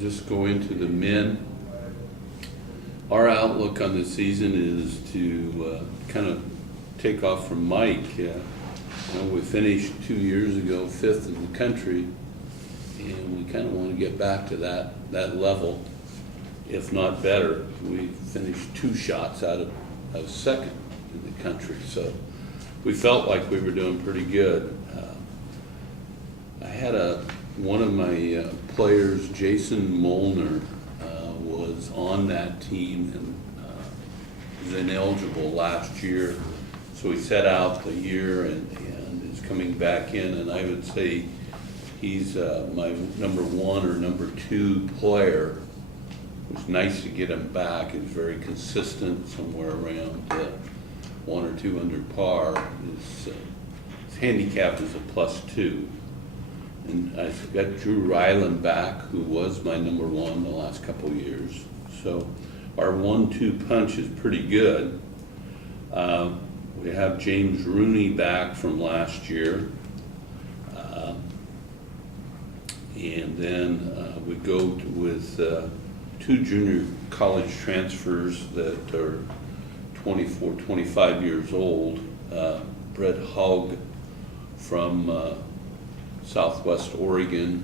just go into the men. Our outlook on the season is to kind of take off from Mike. We finished 2 years ago 5th in the country, and we kind of want to get back to that level, if not better. We finished 2 shots out of 2nd in the country, so we felt like we were doing pretty good. I had one of my players, Jason Molnar, was on that team and was ineligible last year, so he set out the year and is coming back in, and I would say he's my number 1 or number 2 player. It was nice to get him back. He's very consistent, somewhere around 1 or 2 under par. His handicap is a +2. And I got Drew Ryland back, who was my number 1 the last couple of years. So our 1-2 punch is pretty good. We have James Rooney back from last year. And then we go with 2 junior college transfers that are 24, 25 years old. Brett Hogg from Southwest Oregon,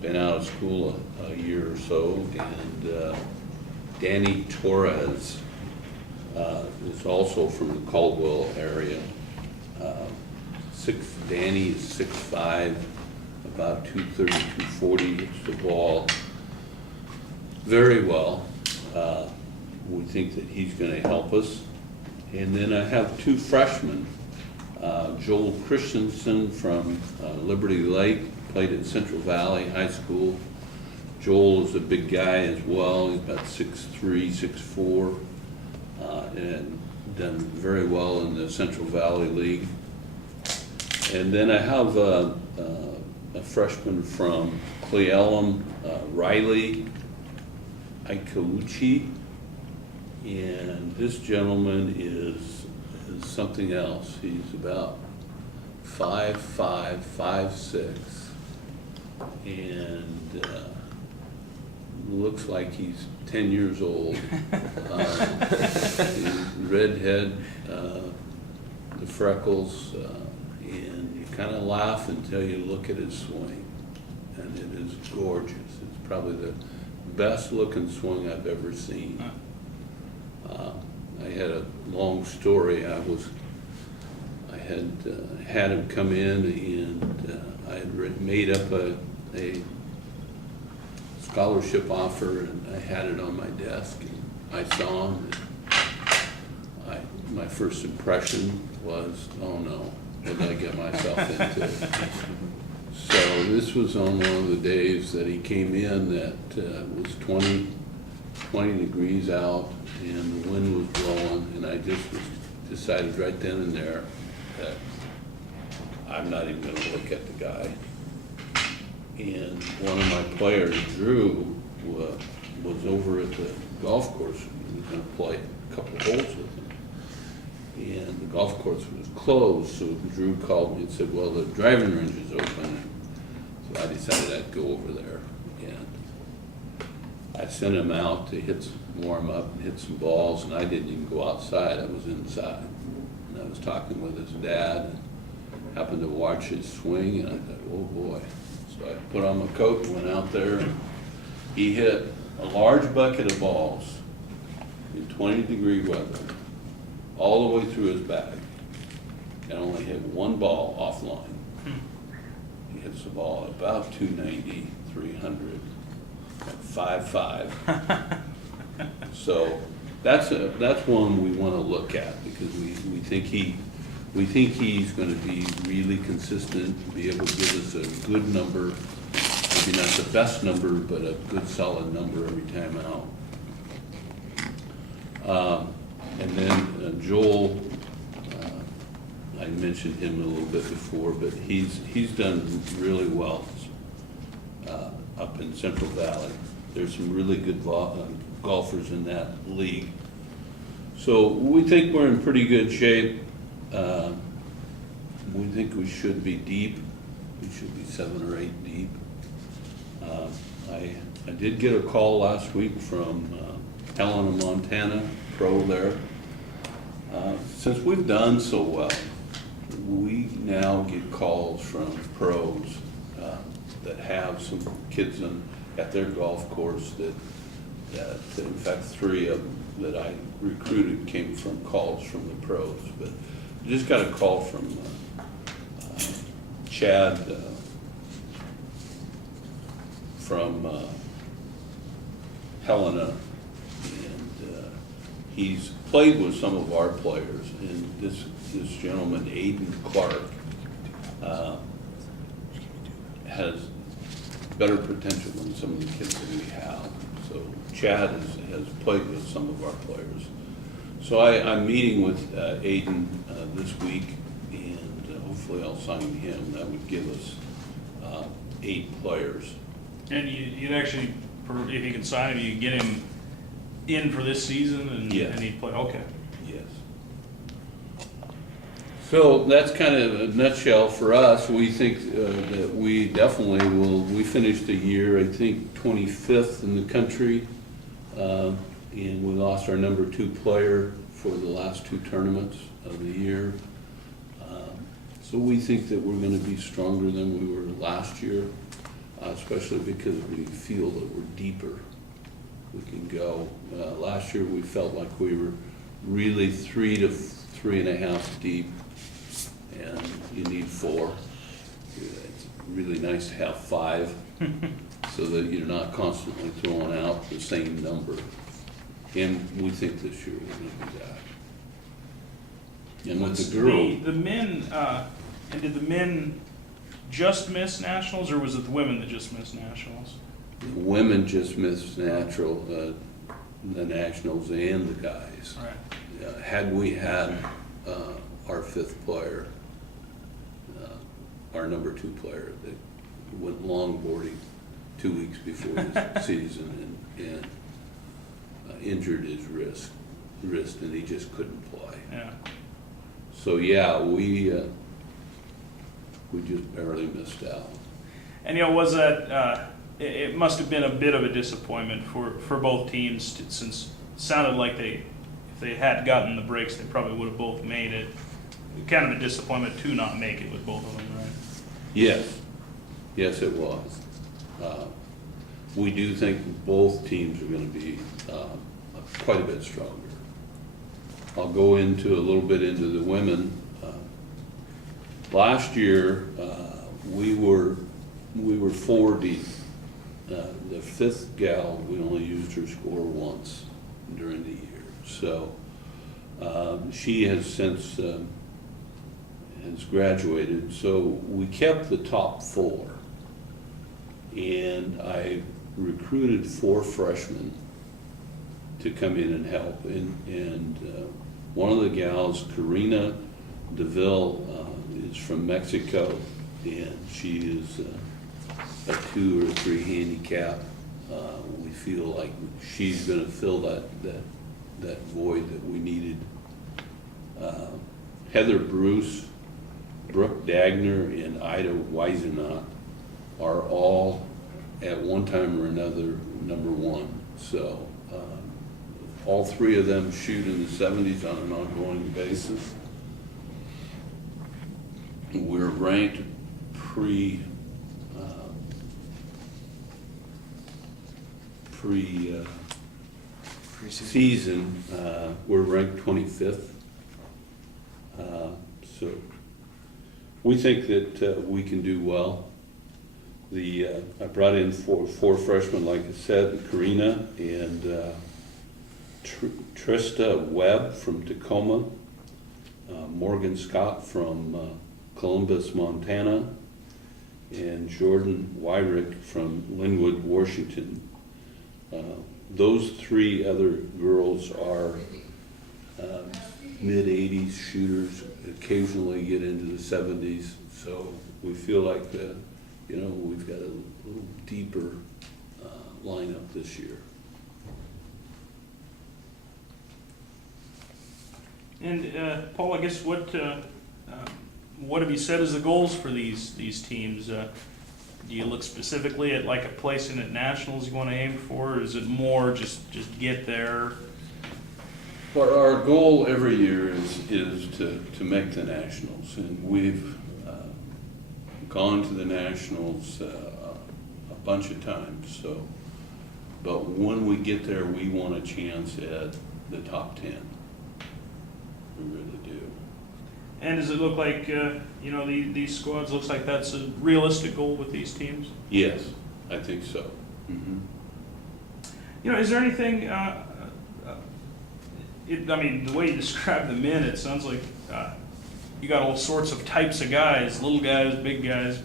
been out of school a year or so, and Danny Torres is also from the Caldwell area. Danny is 6'5", about 230, 240, hits the ball very well. We think that he's going to help us. And then I have 2 freshmen. Joel Christensen from Liberty Lake, played at Central Valley High School. Joel is a big guy as well. He's about 6'3", 6'4", and done very well in the Central Valley League. And then I have a freshman from Cle Elum, Riley Ikeuchi, and this gentleman is something else. He's about 5'5", 5'6", and looks like he's 10 years old. He's redhead, the freckles, and you kind of laugh until you look at his swing, and it is gorgeous. It's probably the best looking swing I've ever seen. I had a long story. I had him come in, and I had made up a scholarship offer, and I had it on my desk, and I saw him, and my first impression was, oh no, what did I get myself into? So this was on one of the days that he came in that was 20 degrees out, and the wind was blowing, and I just decided right then and there that I'm not even going to look at the guy. And one of my players, Drew, was over at the golf course. He was going to play a couple of holes with him, and the golf course was closed, so Drew called me and said, well, the driving range is open. So I decided I'd go over there, and I sent him out to warm up and hit some balls, and I didn't even go outside. I was inside, and I was talking with his dad, and happened to watch his swing, and I thought, oh boy. So I put on my coat and went out there, and he hit a large bucket of balls in 20-degree weather all the way through his bag, and only hit 1 ball offline. He hits the ball at about 290, 300. At 5'5". So that's one we want to look at, because we think he's going to be really consistent, be able to give us a good number, maybe not the best number, but a good solid number every time out. And then Joel, I mentioned him a little bit before, but he's done really well up in Central Valley. There's some really good golfers in that league. So we think we're in pretty good shape. We think we should be deep. We should be 7 or 8 deep. I did get a call last week from Helena, Montana, pro there. Since we've done so well, we now get calls from pros that have some kids at their golf course that in fact 3 of them that I recruited came from calls from the pros. But I just got a call from Chad from Helena, and he's played with some of our players, and this gentleman, Aiden Clark, has better potential than some of the kids that we have. So Chad has played with some of our players. So I'm meeting with Aiden this week, and hopefully I'll sign him. That would give us 8 players. And you'd actually, if you can sign him, you get him in for this season and he'd play, okay. Yes. So that's kind of a nutshell for us. We think that we definitely we finished the year, I think, 25th in the country, and we lost our number 2 player for the last 2 tournaments of the year. So we think that we're going to be stronger than we were last year, especially because we feel that we're deeper. We can go. Last year we felt like we were really 3 to 3.5 deep, and you need 4. It's really nice to have 5 so that you're not constantly throwing out the same number. And we think this year we're going to do that. And with the girl, the men, and did the men just miss nationals, or was it the women that just missed nationals? the women just missed the nationals and the guys. Right. Had we had our 5th player, our number 2 player that went longboarding 2 weeks before the season and injured his wrist, and he just couldn't play. Yeah. So yeah, we just barely missed out. And was that? It must have been a bit of a disappointment for both teams, since it sounded like if they had gotten the breaks, they probably would have both made it. Kind of a disappointment to not make it with both of them, right? Yes, it was. We do think both teams are going to be quite a bit stronger. I'll go into a little bit into the women. Last year, we were 4 deep. The 5th gal, we only used her score once during the year. So she has since has graduated. So we kept the top 4, and I recruited 4 freshmen to come in and help. And one of the gals, Karina DeVille, is from Mexico, and she is a 2 or 3 handicap. We feel like she's going to fill that void that we needed. Heather Bruce, Brooke Dagner, and Ida Weisenot are all at one time or another number 1. So all 3 of them shoot in the 70s on an ongoing basis. We're ranked pre-season, we're ranked 25th. So we think that we can do well. I brought in four freshmen, like I said, Karina and Trista Webb from Tacoma, Morgan Scott from Columbus, Montana, and Jordan Wyrick from Linwood, Washington. Those 3 other girls are mid-80s shooters, occasionally get into the 70s, so we feel like we've got a little deeper lineup this year. And Paul, I guess what have you said as the goals for these teams? do you look specifically at like a placing at nationals you want to aim for, or is it more just get there? Our goal every year is to make the nationals, and we've gone to the nationals a bunch of times. So, but when we get there, we want a chance at the top 10. We really do. And does it look like, these squads, looks like that's a realistic goal with these teams? Yes, I think so. Mhm. Is there anything, the way you describe the men, it sounds like you got all sorts of types of guys, little guys, big guys,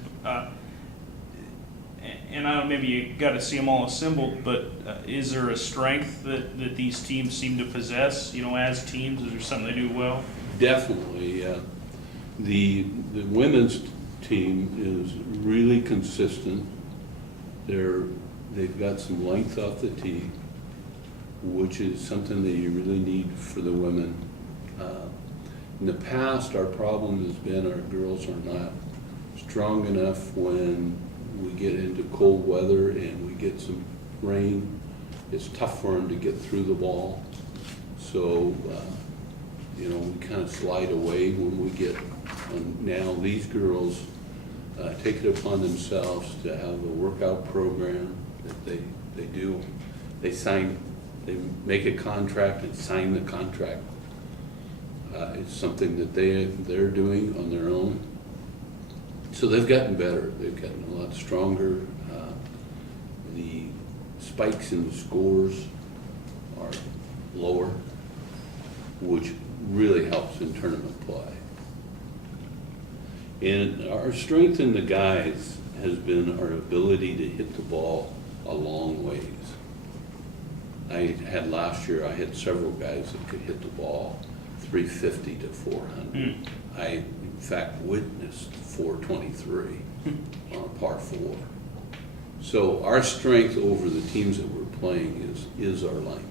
and I don't know, maybe you got to see them all assembled, but is there a strength that these teams seem to possess, as teams? Is there something they do well? Definitely. The women's team is really consistent. They've got some length off the tee, which is something that you really need for the women. In the past, our problem has been our girls are not strong enough when we get into cold weather and we get some rain. It's tough for them to get through the ball. So, we kind of slide away when we get, now these girls take it upon themselves to have a workout program that they do. They make a contract and sign the contract. It's something that they're doing on their own. So they've gotten better. They've gotten a lot stronger. The spikes in the scores are lower, which really helps in tournament play. And our strength in the guys has been our ability to hit the ball a long ways. Last year, I had several guys that could hit the ball 350 to 400. I, in fact, witnessed 423 on a par 4. So our strength over the teams that we're playing is our length.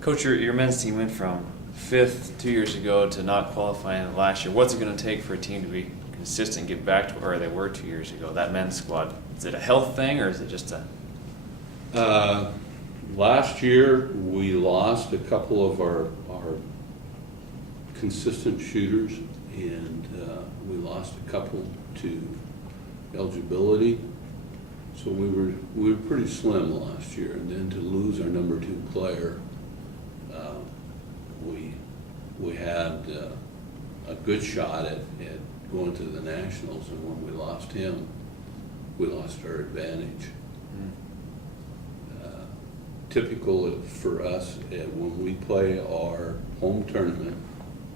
Coach, your men's team went from 5th 2 years ago to not qualifying last year. What's it going to take for a team to be consistent, get back to where they were 2 years ago, that men's squad? Is it a health thing, or is it just a... Last year, we lost a couple of our consistent shooters, and we lost a couple to eligibility. So we were pretty slim last year, and then to lose our number 2 player, we had a good shot at going to the nationals, and when we lost him, we lost our advantage. Typical for us when we play our home tournament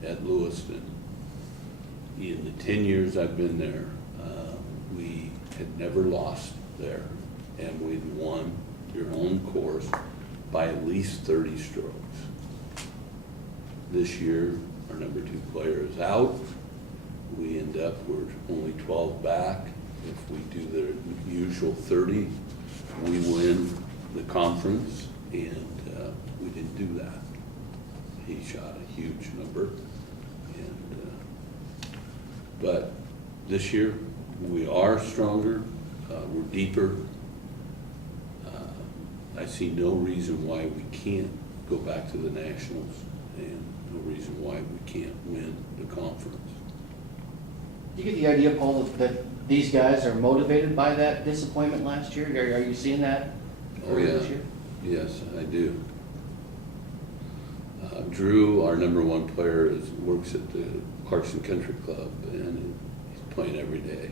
at Lewiston, in the 10 years I've been there, we had never lost there, and we'd won your own course by at least 30 strokes. This year, our number 2 player is out. We end up, we're only 12 back. If we do the usual 30, we win the conference, and we didn't do that. He shot a huge number, and but this year we are stronger, we're deeper. I see no reason why we can't go back to the nationals, and no reason why we can't win the conference. Do you get the idea, Paul, that these guys are motivated by that disappointment last year? Are you seeing that this year? Yes, I do. Drew, our number 1 player, works at the Clarkson Country Club, and he's playing every day.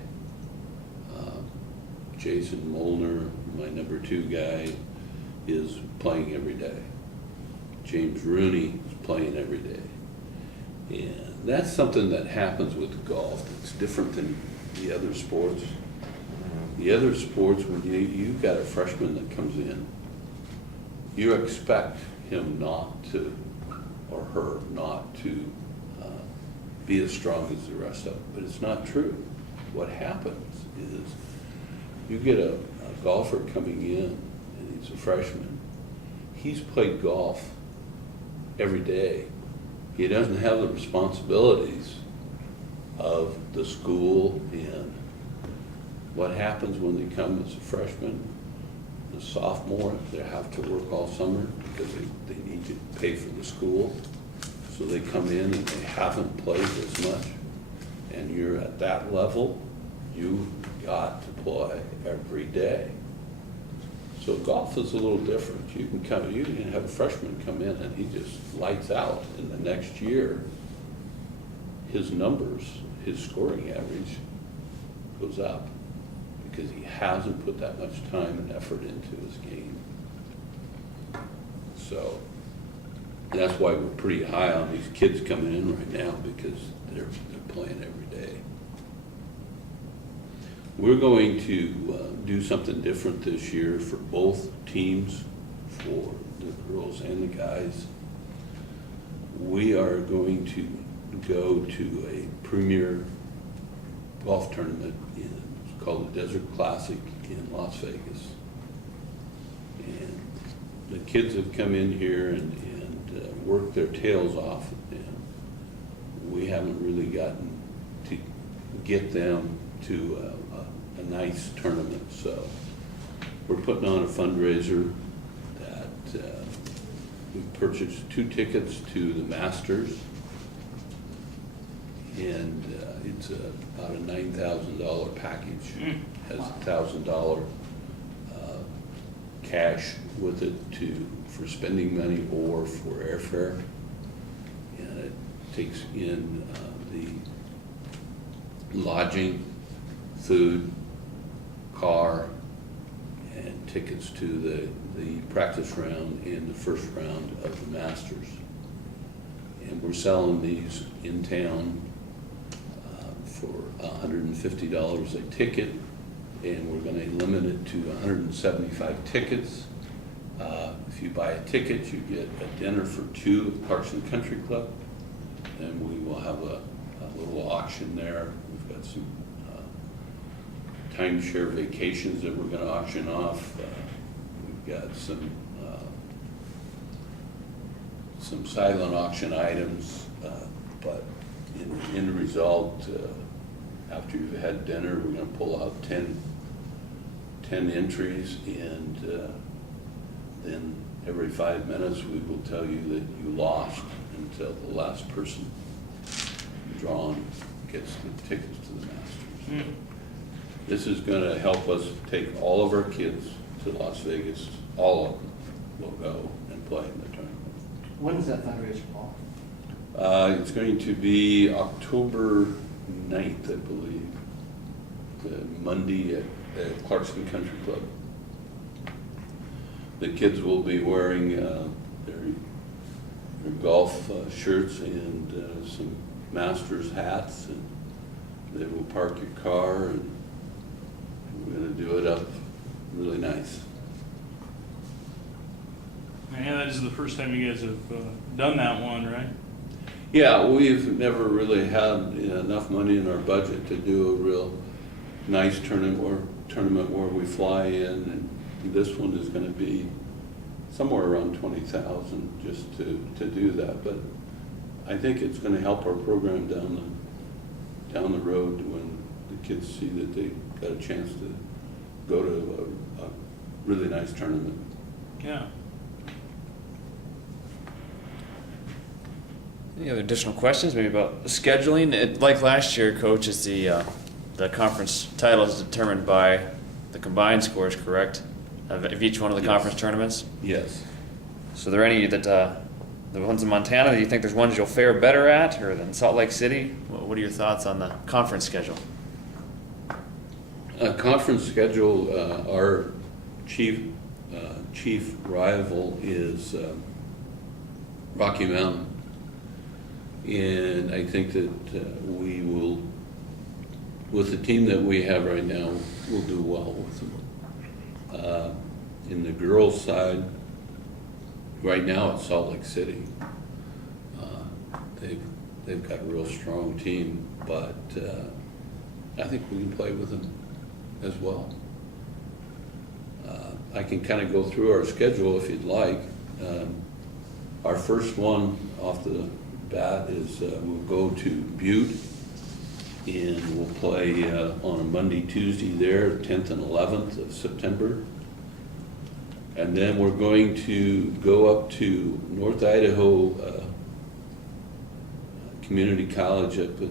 Jason Molnar, my number 2 guy, is playing every day. James Rooney is playing every day. And that's something that happens with golf. It's different than the other sports. The other sports, when you've got a freshman that comes in, you expect him not to, or her not to, be as strong as the rest of them. But it's not true. What happens is you get a golfer coming in, and he's a freshman. He's played golf every day. He doesn't have the responsibilities of the school and what happens when they come as a freshman, the sophomore, they have to work all summer because they need to pay for the school. So they come in and they haven't played as much. And you're at that level, you've got to play every day. So golf is a little different. You can have a freshman come in and he just lights out, and the next year, his numbers, his scoring average goes up because he hasn't put that much time and effort into his game. So that's why we're pretty high on these kids coming in right now, because they're playing every day. We're going to do something different this year for both teams, for the girls and the guys. We are going to go to a premier golf tournament it's called the Desert Classic in Las Vegas. And the kids have come in here and worked their tails off, and we haven't really gotten to get them to a nice tournament. So we're putting on a fundraiser that we purchased 2 tickets to the Masters, and it's about a $9,000 package. Has $1,000 cash with it for spending money or for airfare, and it takes in the lodging, food, car, and tickets to the practice round and the first round of the Masters. And we're selling these in town for $150 a ticket, and we're going to limit it to 175 tickets. If you buy a ticket, you get a dinner for 2 at Parks and Country Club, and we will have a little auction there. We've got some timeshare vacations that we're going to auction off. We've got some silent auction items, but in the result, after you've had dinner, we're going to pull out 10 entries, and then every 5 minutes we will tell you that you lost until the last person drawn gets the tickets to the Masters. This is going to help us take all of our kids to Las Vegas. All of them will go and play in the tournament. When is that fundraiser, Paul? It's going to be October 9th, I believe, the Monday at Clarkson Country Club. The kids will be wearing their golf shirts and some Masters hats, and they will park your car, and we're going to do it up really nice. Yeah, that is the first time you guys have done that one, right? Yeah, we've never really had enough money in our budget to do a real nice tournament where we fly in, and this one is going to be somewhere around $20,000 just to do that. But I think it's going to help our program down the road when the kids see that they got a chance to go to a really nice tournament. Yeah. Any other additional questions, maybe about scheduling? Like last year, Coach, is the conference title is determined by the combined scores, correct? Of each one of the Yes. conference tournaments? Yes. So are there any that, the ones in Montana, do you think there's ones you'll fare better at, or than Salt Lake City? What are your thoughts on the conference schedule? Conference schedule, our chief rival is Rocky Mountain. And I think that we will, with the team that we have right now, we'll do well with them. In the girls' side, right now it's Salt Lake City. They've got a real strong team, but I think we can play with them as well. I can kind of go through our schedule if you'd like. Our first one off the bat is we'll go to Butte And we'll play on a Monday, Tuesday there, 10th and 11th of September. And then we're going to go up to North Idaho Community College up at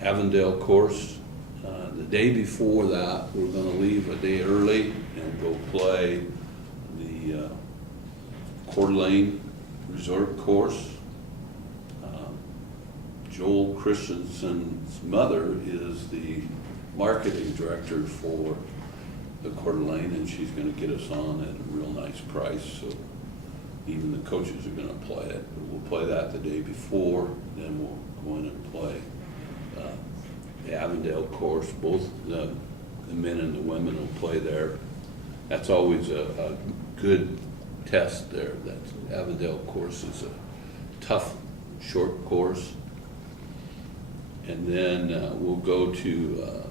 Avondale Course. The day before that, we're going to leave a day early and go play the Coeur d'Alene Resort Course. Joel Christensen's mother is the marketing director for the Coeur d'Alene, and she's going to get us on at a real nice price, so even the coaches are going to play it. But we'll play that the day before, then we'll go in and play the Avondale course. Both the men and the women will play there. That's always a good test there. That Avondale course is a tough, short course. And then we'll go to the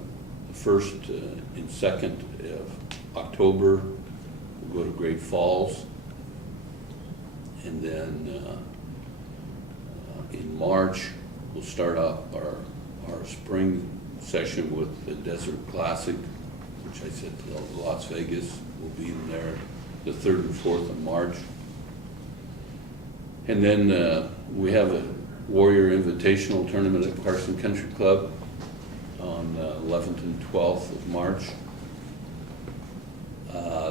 1st and 2nd of October. We'll go to Great Falls. And then in March, we'll start up our spring session with the Desert Classic, which I said to Las Vegas. We'll be in there the 3rd and 4th of March. And then we have a Warrior Invitational Tournament at Carson Country Club on 11th and 12th of March.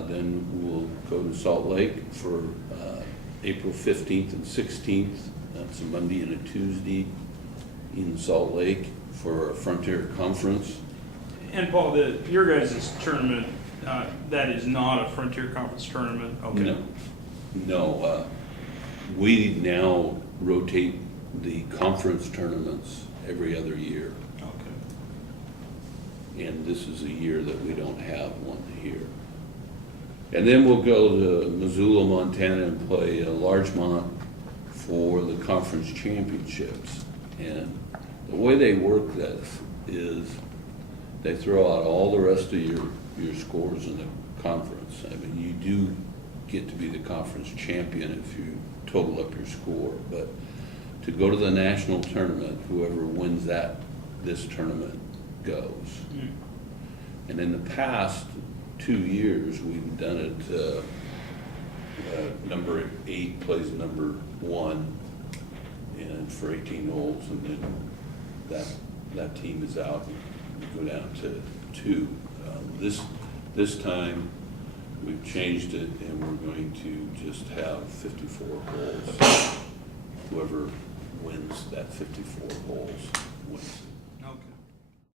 Then we'll go to Salt Lake for April 15th and 16th. That's a Monday and a Tuesday in Salt Lake for our Frontier Conference. And Paul, your guys' tournament, that is not a Frontier Conference tournament? Okay. No, we now rotate the conference tournaments every other year. Okay. And this is a year that we don't have one here. And then we'll go to Missoula, Montana and play Largemont for the conference championships. And the way they work this is they throw out all the rest of your scores in the conference. I mean, you do get to be the conference champion if you total up your score, but to go to the national tournament, whoever wins this tournament goes. Mm. And in the past 2 years, we've done it, number 8 plays number 1, and for 18 holes, and then that team is out, and we go down to 2. This time, we've changed it, and we're going to just have 54 holes. Whoever wins that 54 holes wins.